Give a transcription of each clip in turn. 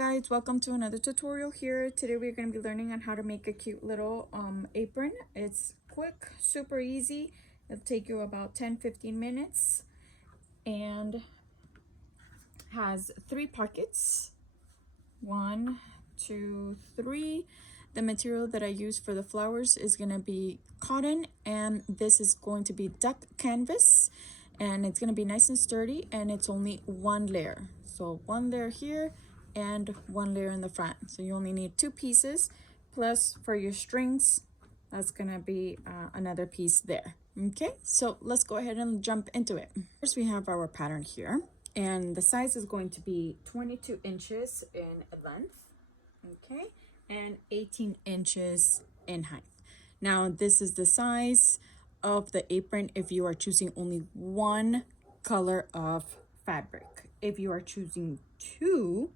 Guys, welcome to another tutorial here. Today we're going to be learning on how to make a cute little apron. It's quick, super easy. It'll take you about 10-15 minutes and has 3 pockets. 1, 2, 3. The material that I use for the flowers is going to be cotton, and this is going to be duck canvas, and it's going to be nice and sturdy, and it's only 1 layer. So 1 layer here and 1 layer in the front. So you only need 2 pieces, plus for your strings that's going to be another piece there. Okay, so let's go ahead and jump into it. First we have our pattern here, and the size is going to be 22 inches in length, okay, and 18 inches in height. Now this is the size of the apron if you are choosing only 1 color of fabric. If you are choosing 2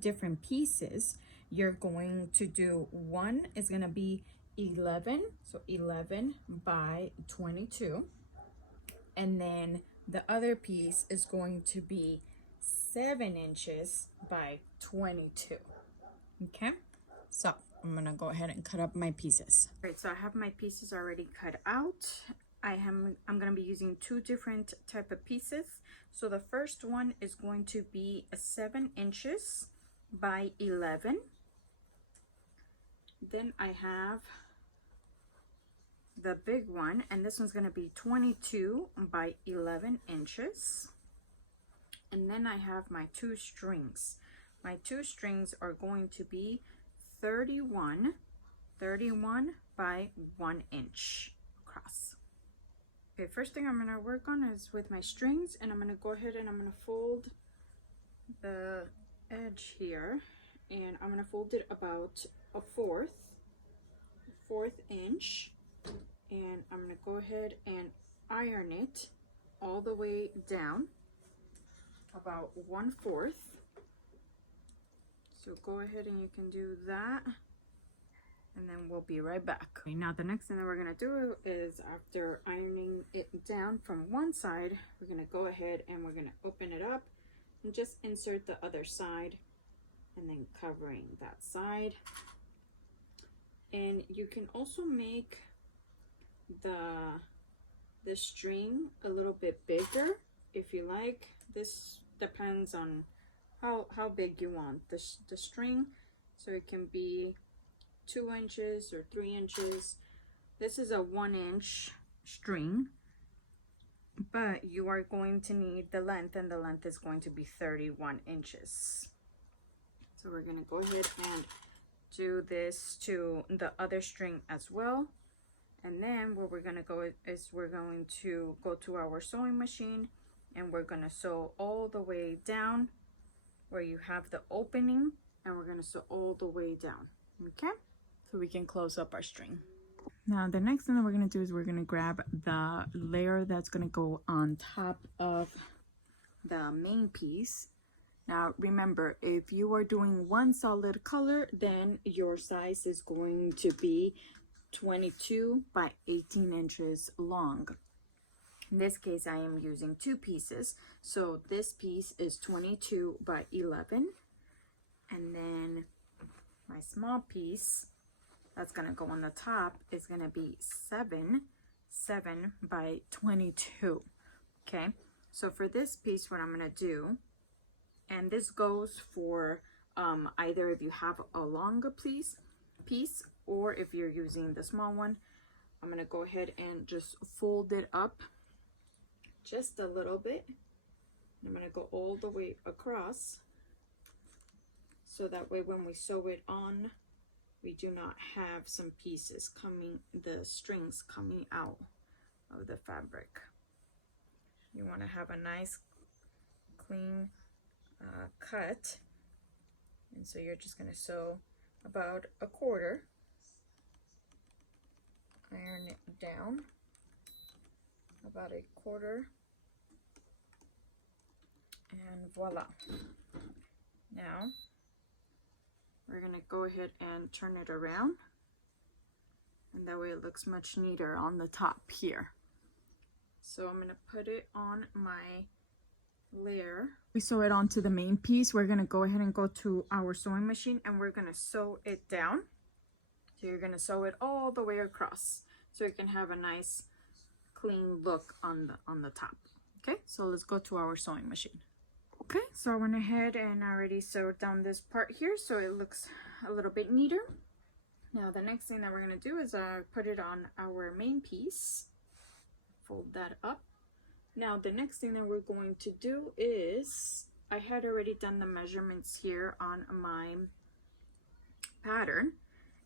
different pieces, you're going to do 1 is going to be 11, so 11 by 22, and then the other piece is going to be 7 inches by 22. Okay, so I'm gonna go ahead and cut up my pieces. All right, so I have my pieces already cut out. I'm gonna be using 2 different type of pieces. So the first one is going to be a 7 inches by 11. Then I have the big one, and this one's gonna be 22 by 11 inches. And then I have my 2 strings. My 2 strings are going to be 31 by 1 inch across. Okay, first thing I'm going to work on is with my strings, and I'm going to go ahead and I'm going to fold the edge here, and I'm going to fold it about a fourth inch, and I'm going to go ahead and iron it all the way down about 1/4. So go ahead and you can do that, and then we'll be right back. Okay, now the next thing that we're gonna do is, after ironing it down from one side, we're gonna go ahead and we're gonna open it up and just insert the other side, and then covering that side. And you can also make the string a little bit bigger if you like. This depends on how big you want the string. So it can be 2 inches or 3 inches. This is a 1 inch string, but you are going to need the length, and the length is going to be 31 inches. So we're going to go ahead and do this to the other string as well. And then what we're going to go is we're going to go to our sewing machine, and we're going to sew all the way down where you have the opening, and we're going to sew all the way down. Okay, so we can close up our string. Now the next thing that we're going to do is we're going to grab the layer that's going to go on top of the main piece. Now remember, if you are doing 1 solid color, then your size is going to be 22 by 18 inches long. In this case, I am using 2 pieces. So this piece is 22 by 11. And then my small piece that's going to go on the top is going to be 7 by 22. Okay, so for this piece, what I'm going to do, and this goes for either if you have a longer piece, or if you're using the small one, I'm going to go ahead and just fold it up just a little bit. I'm going to go all the way across, so that way when we sew it on, we do not have some pieces the strings coming out of the fabric. You want to have a nice clean cut, and so you're just going to sew about a quarter, iron it down about a quarter, and voila. Now we're going to go ahead and turn it around, and that way it looks much neater on the top here. So I'm going to put it on my layer. We sew it onto the main piece. We're gonna go ahead and go to our sewing machine and we're gonna sew it down. So you're gonna sew it all the way across so you can have a nice clean look on the top. Okay, so let's go to our sewing machine. Okay, so I went ahead and already sewed down this part here so it looks a little bit neater. Now the next thing that we're gonna do is put it on our main piece. Fold that up. Now the next thing that we're going to do is, I had already done the measurements here on my pattern,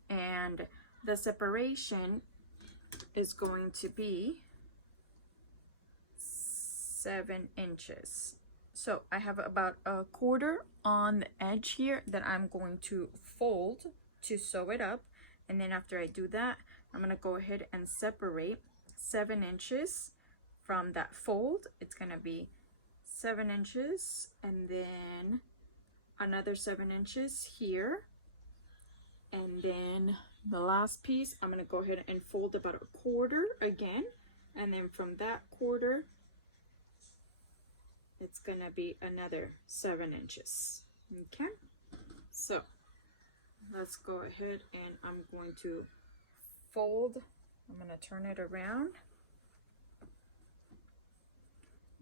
and the separation is going to be 7 inches. So I have about a quarter on the edge here that I'm going to fold to sew it up, and then after I do that, I'm going to go ahead and separate 7 inches from that fold. It's going to be 7 inches and then another 7 inches here, and then the last piece I'm going to go ahead and fold about a quarter again, and then from that quarter it's gonna be another 7 inches. Okay, so let's go ahead and I'm going to fold. I'm gonna turn it around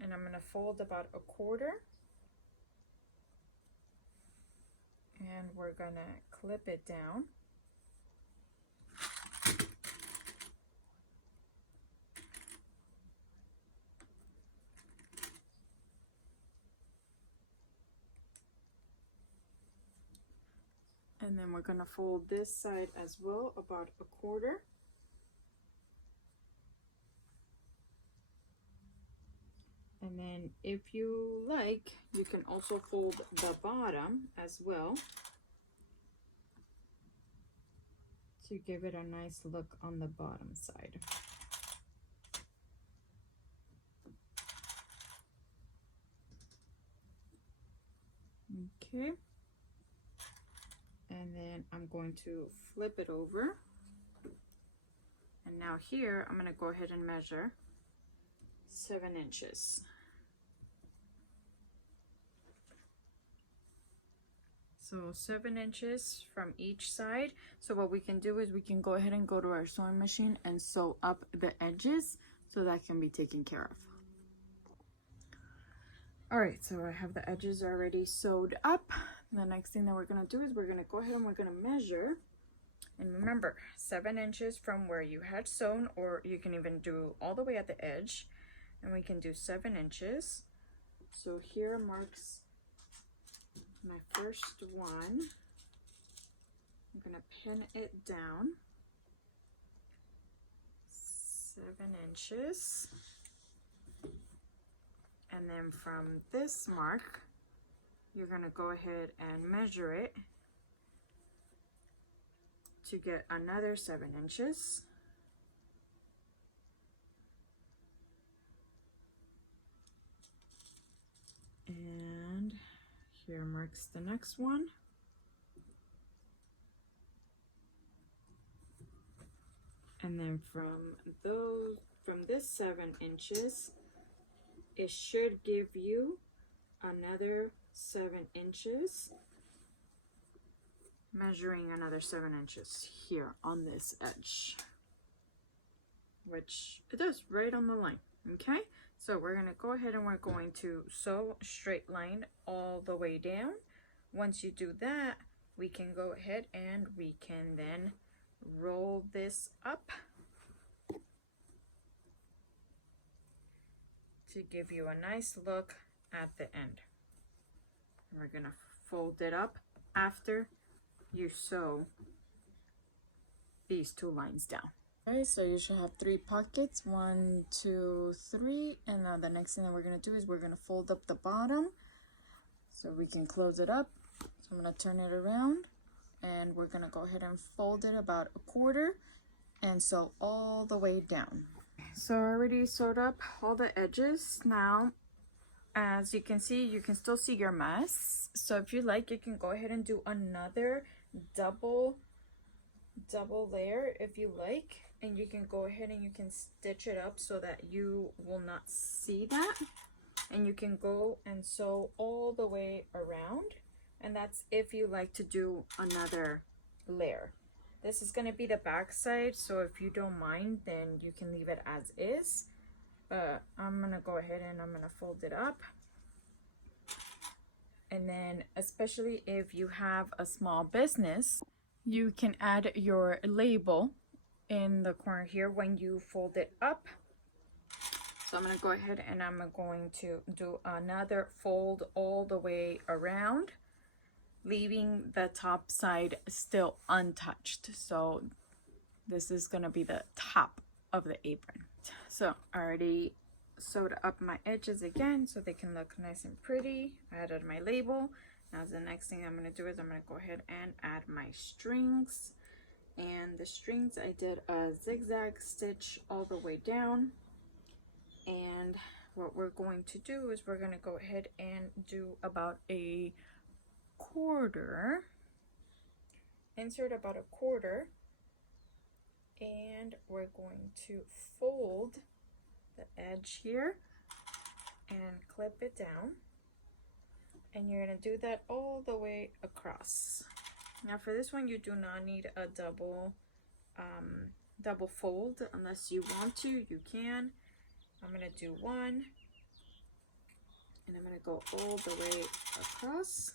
and I'm gonna fold about a quarter, and we're gonna clip it down. And then we're gonna fold this side as well, about a quarter. And then if you like, you can also fold the bottom as well to give it a nice look on the bottom side. Okay. And then I'm going to flip it over. And now here, I'm gonna go ahead and measure 7 inches. So 7 inches from each side. So what we can do is we can go ahead and go to our sewing machine and sew up the edges so that can be taken care of. All right, so I have the edges already sewed up. The next thing that we're gonna do is we're gonna go ahead and we're gonna measure. And remember, 7 inches from where you had sewn, or you can even do all the way at the edge. And we can do 7 inches. So here marks my first one. I'm gonna pin it down. 7 inches. And then from this mark, you're gonna go ahead and measure it to get another 7 inches. And here marks the next one. And then from this 7 inches, it should give you another 7 inches, measuring another 7 inches here on this edge, which it does right on the line. Okay, so we're gonna go ahead and we're going to sew straight line all the way down. Once you do that, we can go ahead and we can then roll this up to give you a nice look at the end. We're gonna fold it up after you sew these 2 lines down. Okay, so you should have 3 pockets, 1, 2, 3, and now the next thing that we're gonna do is we're gonna fold up the bottom so we can close it up. So I'm gonna turn it around and we're gonna go ahead and fold it about a quarter and sew all the way down. So I already sewed up all the edges. Now, as you can see, you can still see your mess. So if you like, you can go ahead and do another double layer if you like, and you can go ahead and you can stitch it up so that you will not see that. and you can go and sew all the way around, and that's if you like to do another layer. This is going to be the back side, so if you don't mind, then you can leave it as is. But I'm going to go ahead and I'm going to fold it up. And then, especially if you have a small business, you can add your label in the corner here when you fold it up. So I'm going to go ahead and I'm going to do another fold all the way around, leaving the top side still untouched. So this is going to be the top of the apron. So I already sewed up my edges again so they can look nice and pretty. I added my label. Now the next thing I'm going to do is I'm going to go ahead and add my strings. And the strings, I did a zigzag stitch all the way down. And what we're going to do is we're going to go ahead and do about a quarter. Insert about a quarter. And we're going to fold the edge here and clip it down, and you're going to do that all the way across. Now for this one, you do not need a double fold. Unless you want to, you can. I'm going to do one, and I'm going to go all the way across,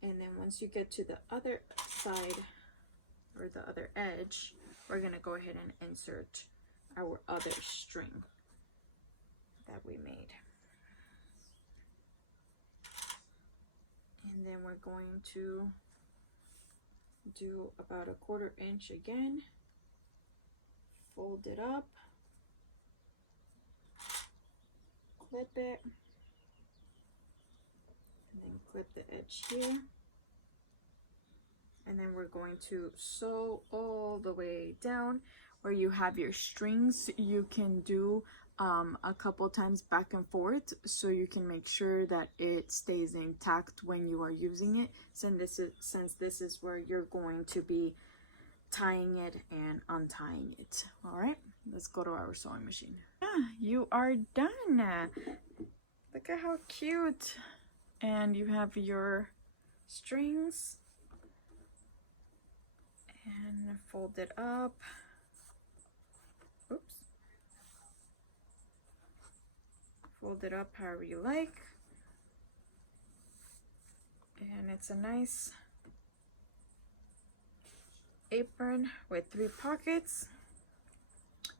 and then once you get to the other side or the other edge, we're going to go ahead and insert our other string that we made. And then we're going to do about a 1/4 inch again, fold it up, clip it, and then clip the edge here. And then we're going to sew all the way down. Where you have your strings, you can do a couple times back and forth so you can make sure that it stays intact when you are using it, since this is where you're going to be tying it and untying it. All right, let's go to our sewing machine. You are done. Look at how cute. And you have your strings, and fold it up. Oops. Fold it up however you like. And it's a nice apron with 3 pockets.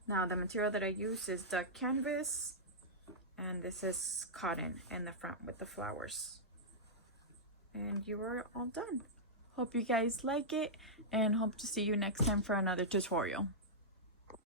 Now the material that I use is duck canvas, and this is cotton in the front with the flowers. And you are all done. Hope you guys like it, and hope to see you next time for another tutorial.